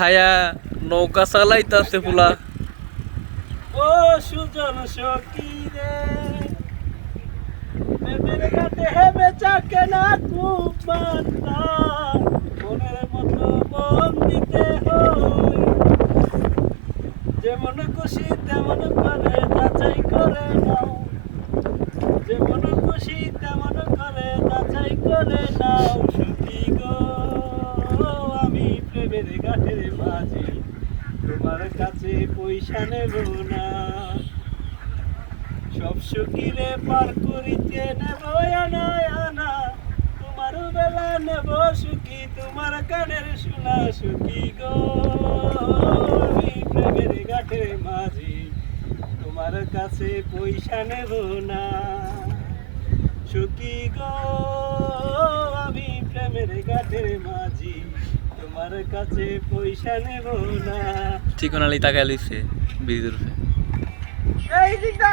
খায়া নৌকা চালাইতাছে ফুলা ও সুজন সখী রে। বেদের কাটে হেবে চাকে না খুব বান্তা মনের মতো দিতে হয়। যেমন খুশি করে নাও। যেমন খুশি তেমন করে যাচাই করে নাও সখী গো আমি তোমার কাছে পয়সা নেব না। সব সুখীরে পার করিতে নেব আনা আনা তোমার বেলা নেব সুখী, তোমার কানের শোনা সুখী গো। প্রেমের মাঝি, তোমার কাছে পয়সা নেব না। সুখী গো, আমি প্রেমের ঘাটের মাঝি। তোমার কাছে পয়সা নেব না। ঠিকানা লিতা বিদুর উপরে এই দিকটা